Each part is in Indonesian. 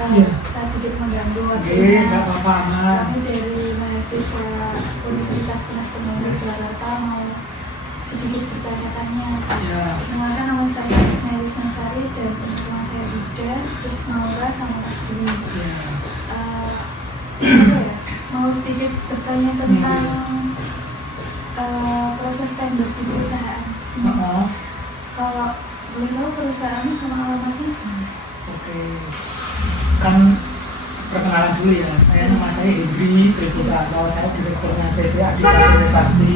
sedikit mengganggu Oke, nggak waktunya. apa-apa, aman. Kami dari mahasiswa Universitas Tunas Penulis Jakarta mau sedikit bertanya-tanya. Ya. Perkenalkan, nama saya Isnailis Nasari dan teman saya Bida, terus Maura sama Mas Dwi. Ya. Apa ya? Mau sedikit bertanya tentang proses tender di perusahaan. Kalau boleh tahu perusahaannya sama alamatnya? Oke. Kan perkenalan dulu ya. Nama saya Hendri Triputra. Saya direkturnya CV Adita Jaya Sakti.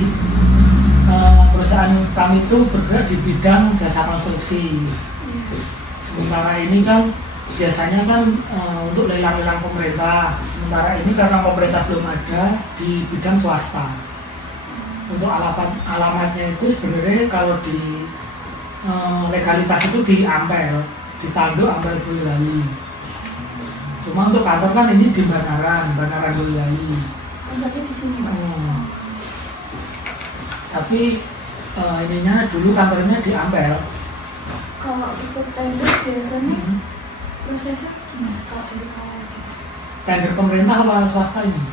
Perusahaan kami itu bergerak di bidang jasa konstruksi. Sementara ini kan biasanya kan untuk lelang-lelang pemerintah. Sementara ini karena pemerintah belum ada, di bidang swasta. Untuk alamatnya itu sebenarnya kalau di legalitas itu di Ampel, di Tanduk Ampel Boyolali. Cuma untuk kantor kan ini di Banaran Boyolali. Tapi di sini Pak. Tapi ininya dulu kantornya di Ampel. Kalau ikut tender biasanya prosesnya gimana? Kalau dari awal Tender pemerintah apa swasta ini?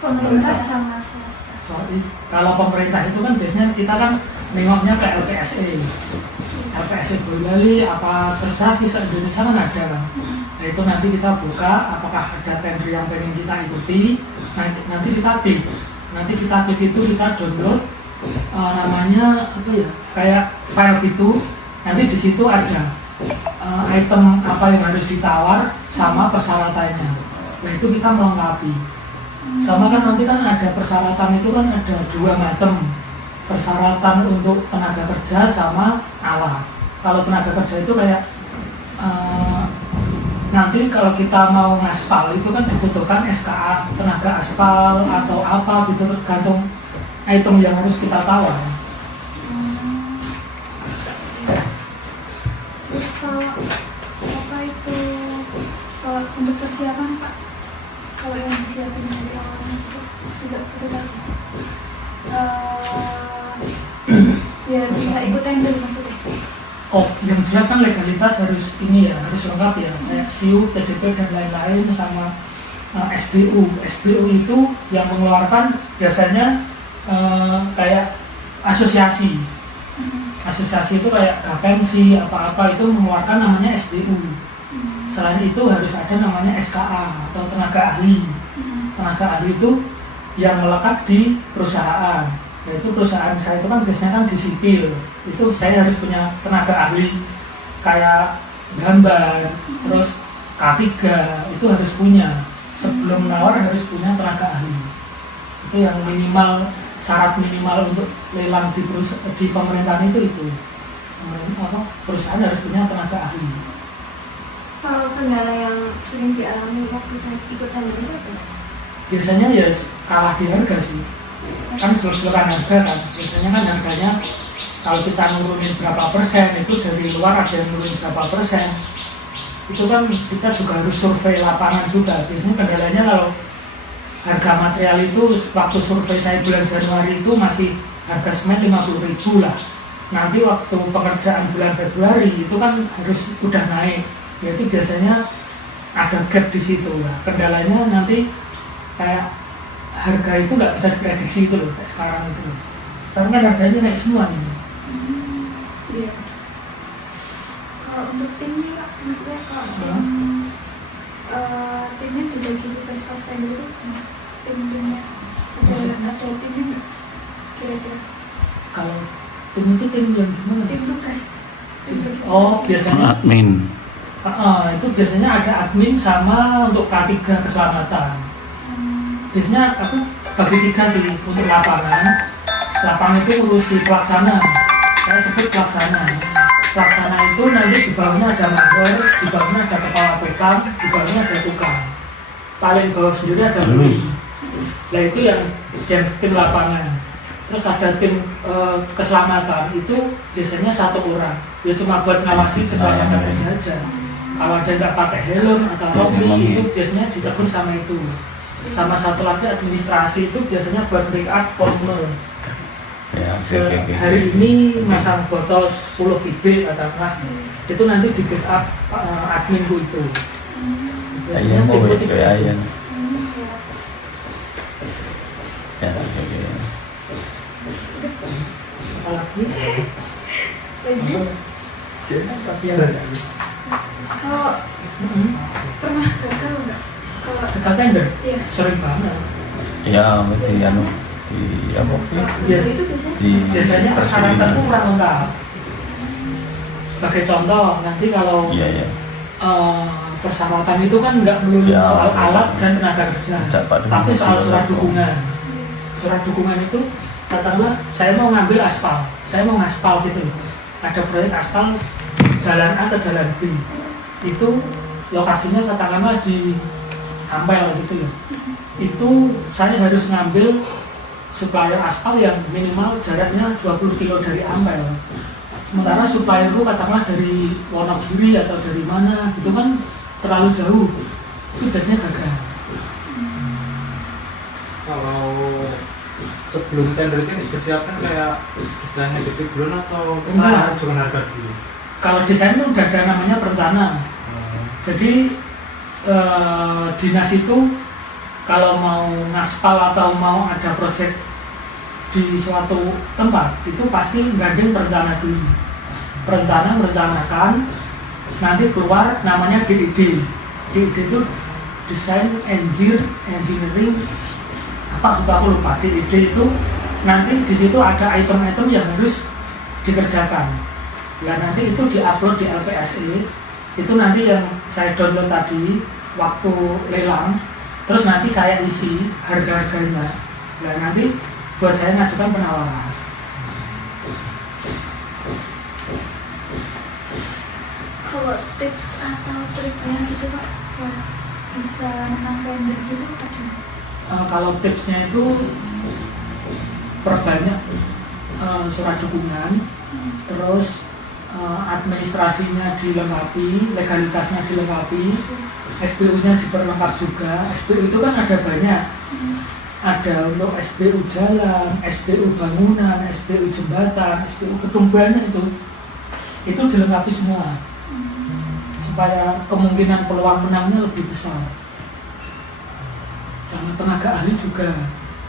pemerintah sama swasta. Kalau pemerintah itu kan biasanya kita kan nengoknya ke LPSE. LPSE Boyolali apa terserah sih se-Indonesia kan ada kan. Nah itu nanti kita buka apakah ada tender yang pengen kita ikuti, nanti kita klik. Nanti kita klik itu kita download namanya apa ya, kayak file gitu. Nanti di situ ada item apa yang harus ditawar sama persyaratannya. Nah itu kita melengkapi. Sama kan nanti kan ada persyaratan itu kan ada dua macam. Persyaratan untuk tenaga kerja sama alat. Kalau tenaga kerja itu kayak nanti kalau kita mau ngaspal itu kan dibutuhkan SKA tenaga aspal atau apa gitu, tergantung item yang harus kita tawar. Terus kalau apa itu kalau untuk persiapan Pak, kalau yang disiapin dari awalnya itu juga itu tadi biar bisa ikut tender maksudnya. Oh, yang jelas kan legalitas harus ini ya, harus lengkap ya, kayak SIU, TDP dan lain-lain sama SBU. SBU itu yang mengeluarkan biasanya kayak asosiasi. Asosiasi itu kayak Gapensi apa-apa itu mengeluarkan namanya SBU. Selain itu harus ada namanya SKA atau tenaga ahli. Tenaga ahli itu yang melekat di perusahaan. Yaitu perusahaan saya itu kan biasanya kan di sipil. Itu saya harus punya tenaga ahli kayak gambar, terus K3 itu harus punya. Sebelum menawar harus punya tenaga ahli. Itu yang minimal, syarat minimal untuk lelang di pemerintahan itu. Perusahaan harus punya tenaga ahli. Kalau kendala yang sering dialami waktu ikut tender itu apa? Biasanya ya kalah di harga sih. Kan jelek-jelekan harga kan. Biasanya kan harganya kalau kita nurunin berapa persen, itu dari luar ada yang nurunin berapa persen. Itu kan kita juga harus survei lapangan juga. Biasanya kendalanya kalau harga material itu waktu survei saya bulan Januari itu masih harga semen 50.000 lah. Nanti waktu pekerjaan bulan Februari itu kan harus udah naik. Yaitu biasanya ada gap di situ lah. Kendalanya nanti kayak harga itu nggak bisa diprediksi itu loh, kayak sekarang itu loh. Sekarang kan harganya naik semua nih. Iya. Kalau untuk timnya Pak, maksudnya kalau timnya dibagi tugas pas tender itu tim-timnya ada timnya nggak kira-kira? Kalau tim itu tim yang gimana? Tim tugas. Oh biasanya admin. Itu biasanya ada admin sama untuk K3 keselamatan. Biasanya aku bagi 3 sih untuk lapangan. Lapangan itu ngurusi pelaksana. Saya sebut pelaksana. Pelaksana itu nanti di bawahnya ada mandor, di bawahnya ada kepala tukang, di bawahnya ada tukang. Paling bawah sendiri ada doi. Nah itu yang tim lapangan. Terus ada tim keselamatan itu biasanya 1 orang. Ya cuma buat ngawasi keselamatan aja. Kalau ada nggak pakai helm atau rompi itu biasanya ditegur sama itu. Sama satu lagi administrasi itu biasanya buat backup formulir. Ya, Hari ini masang botol 10 GB katakanlah, itu nanti di backup adminku itu. Biasanya Ayam mau tim putih kayak ayam. Ya. Ya, oke. apalagi Lanjut. tapi ya Kalau pernah gagal nggak? Kalau dekat tender iya. sering banget. Ya, berarti anu di apa? Bias- Itu biasanya. Di Biasanya persyaratan persalinan. itu kurang lengkap. Sebagai contoh, nanti kalau Iya, iya. persyaratan itu kan nggak melulu Ya. soal alat dan tenaga kerja, Dapat dengan tapi soal hasil surat apa? dukungan. Surat dukungan itu katakanlah saya mau ngambil aspal, saya mau ngaspal gitu loh. Ada proyek aspal jalan A ke jalan B, itu lokasinya katakanlah di Ampel gitu loh. Itu saya harus ngambil supplier aspal yang minimal jaraknya 20 kilo dari Ampel. Sementara supplier itu katakanlah dari Wonogiri atau dari mana gitu kan terlalu jauh, itu biasanya gagal. Kalau sebelum tender sini dipersiapkan kayak desainnya gede dulu atau kita Enggak. ajukan harga dulu? Kalau desain itu udah ada namanya perencana. Jadi dinas itu kalau mau ngaspal atau mau ada proyek di suatu tempat itu pasti gandeng perencana dulu. Perencana merencanakan, nanti keluar namanya DID. DID itu desain engineering apa gitu aku lupa. DID itu nanti di situ ada item-item yang harus dikerjakan. Nah nanti itu diupload di LPSE, itu nanti yang saya download tadi waktu lelang, terus nanti saya isi harga-harganya. Nah nanti buat saya ngajukan penawaran. Kalau tips atau triknya gitu Pak, buat bisa menang tender gitu ada? Kalau tipsnya itu perbanyak surat dukungan, terus administrasinya dilengkapi, legalitasnya dilengkapi, SPU-nya diperlengkap juga. SPU itu kan ada banyak, ada untuk SPU jalan, SPU bangunan, SPU jembatan, SPU ketumbuhannya itu dilengkapi semua supaya kemungkinan peluang menangnya lebih besar. Sama tenaga ahli juga,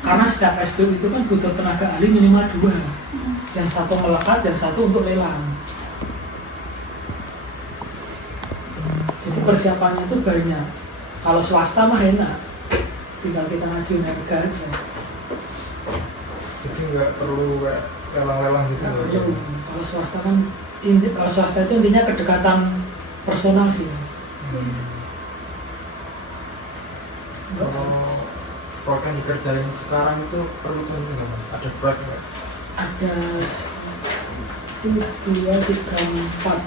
karena setiap SPU itu kan butuh tenaga ahli minimal 2, yang satu melekat, yang satu untuk lelang. Jadi persiapannya itu banyak. Kalau swasta mah enak, tinggal kita ngajuin harga aja. Jadi nggak perlu kayak lelang-lelang gitu. Nggak perlu. Kalau swasta kan kalau swasta itu intinya kedekatan personal sih, Mas. Nggak- Kalau proyek yang dikerjain sekarang itu perlu tender nggak mas? Ada proyek nggak? ada 1, 2, 3,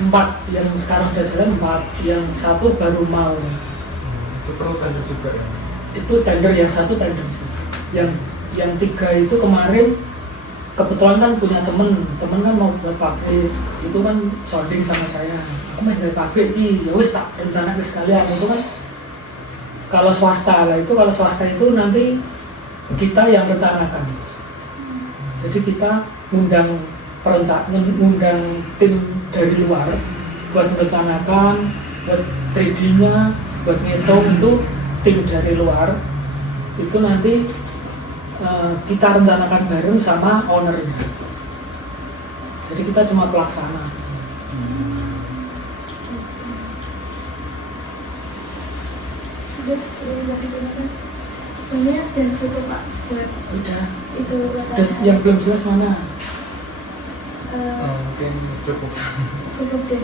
4 yang sekarang udah jalan, 4 yang satu baru mau. Itu perlu tender juga ya? Itu tender, yang satu tender sih. Yang 3 itu kemarin kebetulan kan punya temen kan mau buat pabrik, itu kan sounding sama saya, aku main dari pabrik ini ya wis tak rencana ke sekalian. Itu kan kalau swasta lah, itu kalau swasta itu nanti kita yang rencanakan. Jadi kita ngundang tim dari luar buat merencanakan, buat 3D-nya, buat ngitung, itu tim dari luar. Itu nanti kita rencanakan bareng sama ownernya. Jadi kita cuma pelaksana. Sudah digunakan. Sebenarnya sudah cukup Pak buat Udah. itu Dan yang belum jelas mana? eh, Mungkin cukup. cukup deh.